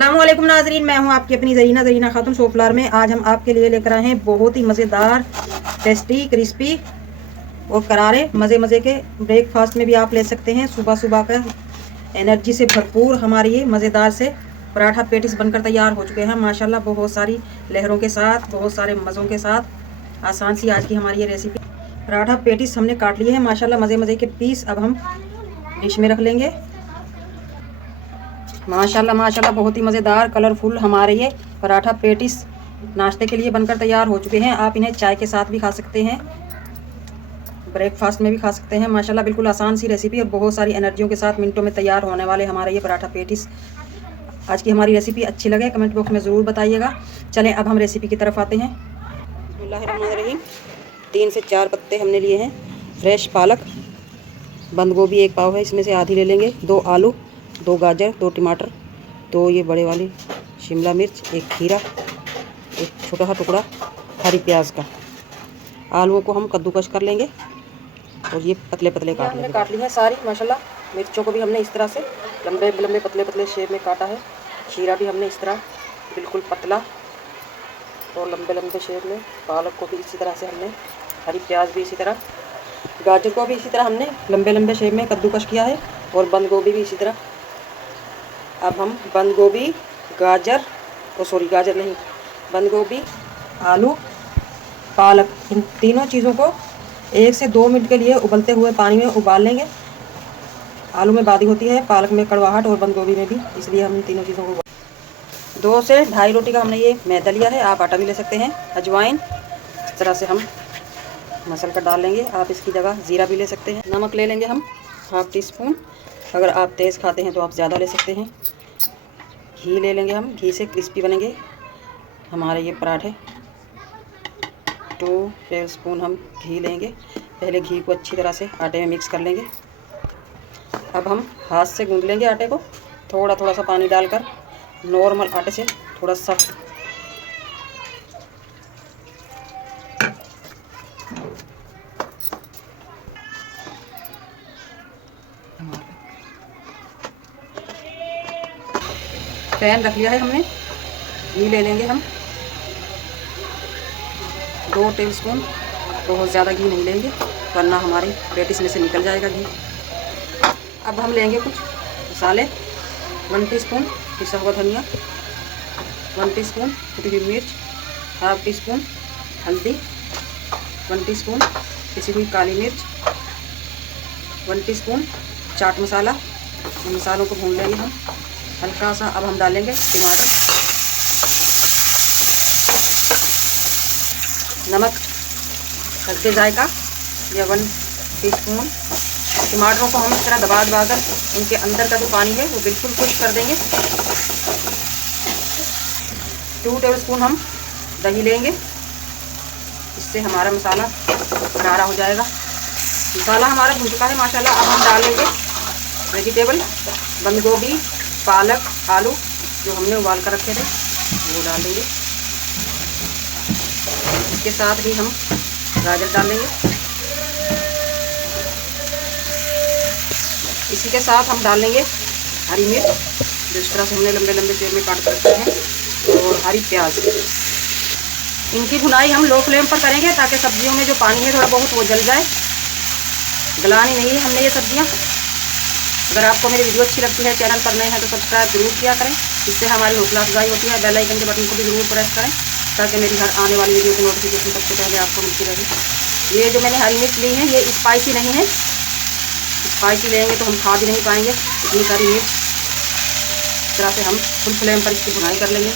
अस्सलामुअलैकुम नाजरीन, मैं हूं आपकी अपनी ज़रीना खातून सोफलार में। आज हम आपके लिए लेकर आए हैं बहुत ही मज़ेदार, टेस्टी, क्रिस्पी और करारे मज़े के। ब्रेकफास्ट में भी आप ले सकते हैं। सुबह सुबह का एनर्जी से भरपूर हमारे ये मज़ेदार से पराठा पेटिस बनकर तैयार हो चुके हैं माशाल्लाह। बहुत सारी लहरों के साथ, बहुत सारे मज़ों के साथ आसान सी आज की हमारी ये रेसिपी। पराठा पेटिस हमने काट लिए हैं माशाल्लाह, मज़े के पीस। अब हम डिश में रख लेंगे। माशाल्लाह माशाल्लाह बहुत ही मज़ेदार कलरफुल हमारे ये पराठा पेटिस नाश्ते के लिए बनकर तैयार हो चुके हैं। आप इन्हें चाय के साथ भी खा सकते हैं, ब्रेकफास्ट में भी खा सकते हैं माशाल्लाह। बिल्कुल आसान सी रेसिपी और बहुत सारी एनर्जियों के साथ मिनटों में तैयार होने वाले हमारे ये पराठा पेटिस। आज की हमारी रेसिपी अच्छी लगे कमेंट बॉक्स में ज़रूर बताइएगा। चलें अब हम रेसिपी की तरफ आते हैं। बिस्मिल्लाहिर्रहमानिर्रहीम। 3 से 4 पत्ते हमने लिए हैं फ्रेश पालक। बंद गोभी 1 पाव है, इसमें से आधी ले लेंगे। 2 आलू, 2 गाजर, 2 टमाटर, 2 ये बड़े वाली शिमला मिर्च, 1 खीरा, 1 छोटा सा टुकड़ा हरी प्याज का। आलूओं को हम कद्दूकस कर लेंगे और ये पतले पतले काट ली है सारी माशाल्लाह। मिर्चों को भी हमने इस तरह से लंबे लंबे पतले पतले शेप में काटा है। खीरा भी हमने इस तरह बिल्कुल पतला और लंबे लंबे शेप में। पालक को भी इसी तरह से हमने, हरी प्याज भी इसी तरह, गाजर को भी इसी तरह हमने लंबे लंबे शेप में कद्दूकस किया है और बंद गोभी भी इसी तरह। अब हम बंद गोभी, गाजर गाजर नहीं, बंद गोभी, आलू, पालक, इन तीनों चीज़ों को 1 से 2 मिनट के लिए उबलते हुए पानी में उबाल लेंगे। आलू में बादी होती है, पालक में कड़वाहट और बंद गोभी में भी, इसलिए हम तीनों चीज़ों को 2 से ढाई रोटी का हमने ये मैदा लिया है। आप आटा भी ले सकते हैं। अजवाइन इस तरह से हम मसल कर डाल लेंगे। आप इसकी जगह ज़ीरा भी ले सकते हैं। नमक ले लेंगे हम 1/2 टीस्पून। अगर आप तेज़ खाते हैं तो आप ज़्यादा ले सकते हैं। घी ले लेंगे हम, घी से क्रिस्पी बनेंगे हमारे ये पराठे। 2 टेबलस्पून हम घी लेंगे। पहले घी को अच्छी तरह से आटे में मिक्स कर लेंगे। अब हम हाथ से गूंद लेंगे आटे को, थोड़ा थोड़ा सा पानी डालकर, नॉर्मल आटे से थोड़ा सा। पैन रख लिया है हमने। घी ले लेंगे हम 2 टेबलस्पून। बहुत ज़्यादा घी नहीं लेंगे वरना हमारी पेटिस में से निकल जाएगा घी। अब हम लेंगे कुछ मसाले। 1 टीस्पून पिसा हुआ धनिया, 1 टीस्पून कुटी हुई मिर्च, 1/2 टीस्पून हल्दी, 1 टीस्पून पिसी हुई काली मिर्च, 1 टीस्पून चाट मसाला। इन मसालों को भून लेंगे हम हल्का सा। अब हम डालेंगे टमाटर, नमक हल्के जायका या 1 टीस्पून। टमाटरों को हम इस तरह दबा कर उनके अंदर का जो पानी है वो बिल्कुल खुश्क कर देंगे। 2 टेबलस्पून हम दही लेंगे, इससे हमारा मसाला गाढ़ा हो जाएगा। मसाला हमारा भुन चुका है माशाल्लाह। अब हम डालेंगे वेजिटेबल, बंद गोभी, पालक, आलू जो हमने उबाल कर रखे थे वो डाल देंगे। इसके साथ ही हम गाजर डाल लेंगे। इसी के साथ हम डाल लेंगे हरी मिर्च, जिस तरह से हमने लंबे लंबे शेप में काट कर रखे हैं, और हरी प्याज। इनकी भुनाई हम लो फ्लेम पर करेंगे ताकि सब्जियों में जो पानी है थोड़ा बहुत वो जल जाए। गलानी नहीं है हमने ये सब्जियां। अगर आपको मेरी वीडियो अच्छी लगती है, चैनल पर नए हैं तो सब्सक्राइब जरूर किया करें, इससे हमारी हौसला अफजाई होती है। बेल आइकन के बटन को भी जरूर प्रेस करें ताकि मेरी हर आने वाली वीडियो की नोटिफिकेशन सबसे पहले आपको मिलती रहे। ये जो मैंने हरी मिर्च ली है ये स्पाइसी नहीं है। स्पाइसी लेंगे तो हम खा भी नहीं पाएंगे इतनी सारी मिर्च। इस तरह से हम फुल फ्लेम पर इसकी भुनाई कर लेंगे।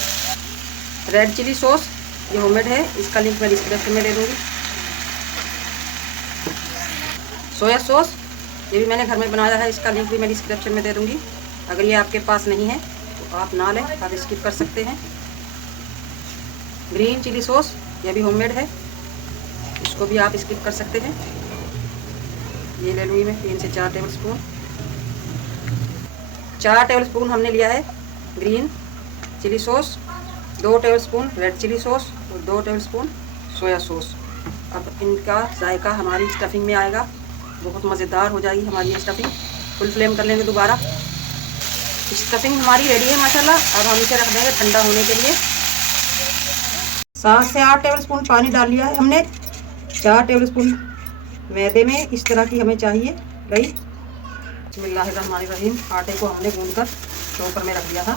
रेड चिली सॉस ये होममेड है, इसका लिंक मैं डिस्क्रिप्शन में दे दूँगी। सोया सॉस ये भी मैंने घर में बनाया है, इसका लिंक भी मैं डिस्क्रिप्शन में दे दूँगी। अगर ये आपके पास नहीं है तो आप ना लें, आप स्किप कर सकते हैं। ग्रीन चिली सॉस ये भी होममेड है, इसको भी आप स्किप कर सकते हैं। ये ले लूँगी मैं 3 से 4 टेबलस्पून। 4 टेबलस्पून हमने लिया है green chilli sauce, 2 tablespoon red chilli sauce और 2 टेबलस्पून सोया सॉस। अब इनका जायका हमारी स्टफिंग में आएगा, बहुत मज़ेदार हो जाएगी हमारी ये स्टफिंग। फुल फ्लेम कर लेंगे दोबारा। स्टफिंग हमारी रेडी है माशाल्लाह। अब हम इसे रख देंगे ठंडा होने के लिए। 7 से 8 टेबलस्पून पानी डाल लिया है हमने। 4 टेबलस्पून मैदे में इस तरह की हमें चाहिए रही। बिस्मिल्लाहिर्रहमानिर्रहीम। आटे को हमने गूंदकर चॉपर में रख दिया था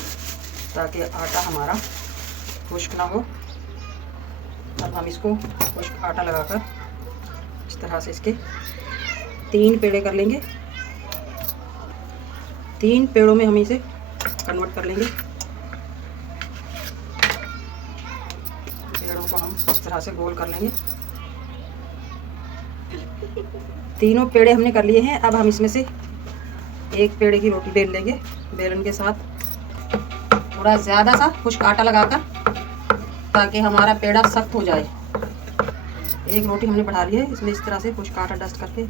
ताकि आटा हमारा खुश्क ना हो। अब हम इसको खुश्क आटा लगाकर इस तरह से इसके 3 पेड़े कर लेंगे। 3 पेड़ों में हम इसे कन्वर्ट कर लेंगे। पेड़ों को हम इस तरह से गोल कर लेंगे। तीनों पेड़े हमने कर लिए हैं। अब हम इसमें से एक पेड़े की रोटी बेल लेंगे। बेलन के साथ थोड़ा ज़्यादा सा खुश्क आटा लगाकर ताकि हमारा पेड़ा सख्त हो जाए। एक रोटी हमने बढ़ा ली है, इसमें इस तरह से खुश्क आटा डस्ट करके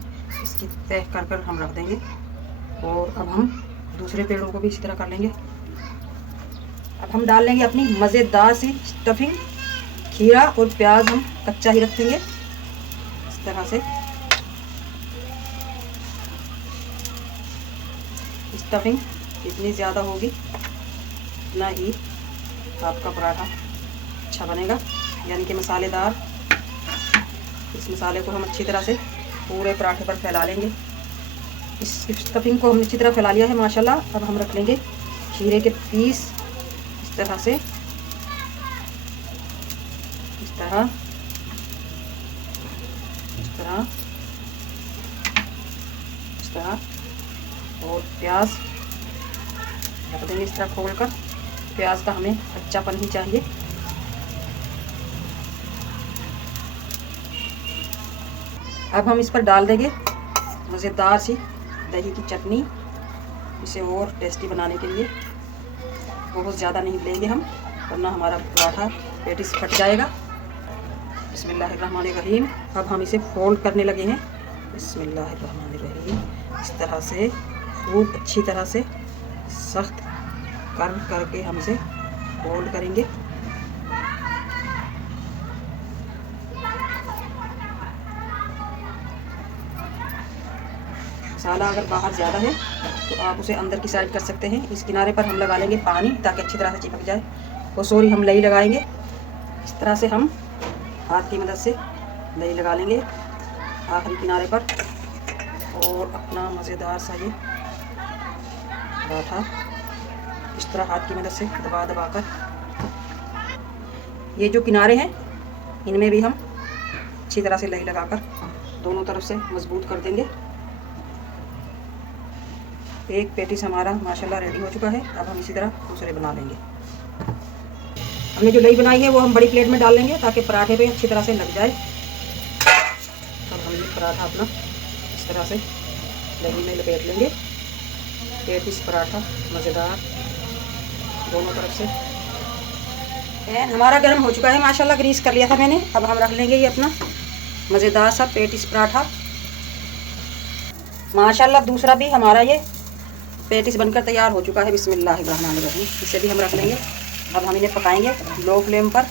इसकी तह कर हम रख देंगे। और अब हम दूसरे पेड़ों को भी इसी तरह कर लेंगे। अब हम डाल लेंगे अपनी मज़ेदार सी स्टफिंग। खीरा और प्याज हम कच्चा ही रखेंगे इस तरह से। स्टफिंग जितनी ज़्यादा होगी उतना ही आपका पराठा अच्छा बनेगा, यानी कि मसालेदार। इस मसाले को हम अच्छी तरह से पूरे पराठे पर फैला लेंगे। इस स्टफिंग को हमने अच्छी तरह फैला लिया है माशाल्लाह। अब हम रख लेंगे खीरे के पीस इस तरह से, इस तरह और प्याज रख देंगे इस तरह खोल कर। प्याज का हमें कच्चापन ही चाहिए। अब हम इस पर डाल देंगे मज़ेदार सी दही की चटनी, इसे और टेस्टी बनाने के लिए। बहुत ज़्यादा नहीं लेंगे हम, वरना हमारा पराठा पेटिस फट जाएगा। बिस्मिल्लाहिर्रहमानिर्रहीम। अब हम इसे फोल्ड करने लगे हैं। बिस्मिल्लाहिर्रहमानिर्रहीम। इस तरह से खूब अच्छी तरह से सख्त करके हम इसे फोल्ड करेंगे। मसाला अगर बाहर ज़्यादा है तो आप उसे अंदर की साइड कर सकते हैं। इस किनारे पर हम लगा लेंगे पानी ताकि अच्छी तरह से चिपक जाए। और सॉरी, हम लई लगाएंगे। इस तरह से हम हाथ की मदद से लई लगा लेंगे आखिरी किनारे पर। और अपना मज़ेदार सा ये पराठा इस तरह हाथ की मदद से दबा कर ये जो किनारे हैं इनमें भी हम अच्छी तरह से लई लगाकर दोनों तरफ से मजबूत कर देंगे। एक पेटिस हमारा माशाल्लाह रेडी हो चुका है। अब हम इसी तरह दूसरे बना लेंगे। हमने जो लई बनाई है वो हम बड़ी प्लेट में डाल लेंगे ताकि पराठे पे अच्छी तरह से लग जाए। अब हम ये पराठा अपना इस तरह से लई में लपेट लेंगे। पेटिस पराठा मज़ेदार दोनों तरफ से। पैन हमारा गर्म हो चुका है माशाल्लाह, ग्रीस कर लिया था मैंने। अब हम रख लेंगे ये अपना मज़ेदार सा पेटिस पराठा। माशाल्लाह दूसरा भी हमारा ये पेटिस बनकर तैयार हो चुका है। बिस्मिल्लाहिर्रहमानिर्रहीम। इसे भी हम रख लेंगे। अब हम इन्हें पकाएंगे लो फ्लेम पर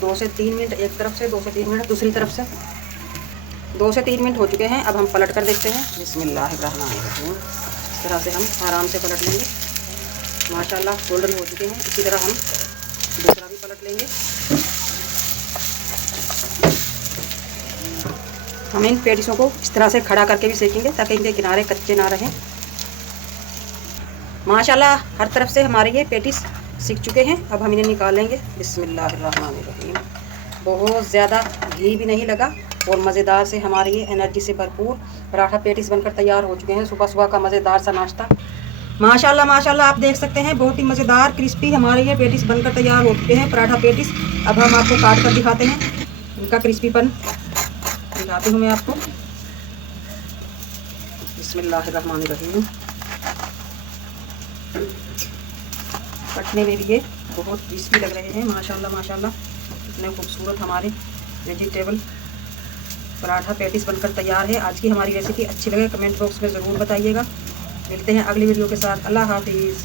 2 से 3 मिनट एक तरफ से, 2 से 3 मिनट दूसरी तरफ से। 2 से 3 मिनट हो चुके हैं। अब हम पलट कर देखते हैं। बिस्मिल्लाहिर्रहमानिर्रहीम। इस तरह से हम आराम से पलट लेंगे। माशाल्लाह गोल्डन हो चुके हैं। इसी तरह हम दूसरा भी पलट लेंगे। हम इन पेटिसों को इस तरह से खड़ा करके भी सेकेंगे ताकि इनके किनारे कच्चे ना रहें। माशाल्लाह हर तरफ से हमारे ये पेटिस सीख चुके हैं। अब हम इन्हें निकालेंगे। बिस्मिल्लाहिर्रहमानिर्रहीम। बहुत ज़्यादा घी भी नहीं लगा और मज़ेदार से हमारे ये एनर्जी से भरपूर पराठा पेटिस बनकर तैयार हो चुके हैं। सुबह सुबह का मज़ेदार सा नाश्ता। माशाल्लाह माशाल्लाह आप देख सकते हैं बहुत ही मज़ेदार क्रिस्पी हमारे ये पेटिस बनकर तैयार हो चुके हैं, पराठा पेटिस। अब हम आपको काट कर दिखाते हैं, इनका क्रिस्पीपन दिखाती हूँ मैं आपको। बिस्मिल्लाहिर्रहमानिर्रहीम। कटने में भी ये बहुत क्रिस्पी लग रहे हैं माशाल्लाह माशाल्लाह। इतने खूबसूरत हमारे वेजिटेबल पराठा पेटिस बनकर तैयार है। आज की हमारी रेसिपी अच्छी लगे कमेंट बॉक्स में ज़रूर बताइएगा। मिलते हैं अगली वीडियो के साथ। अल्लाह हाफिज़।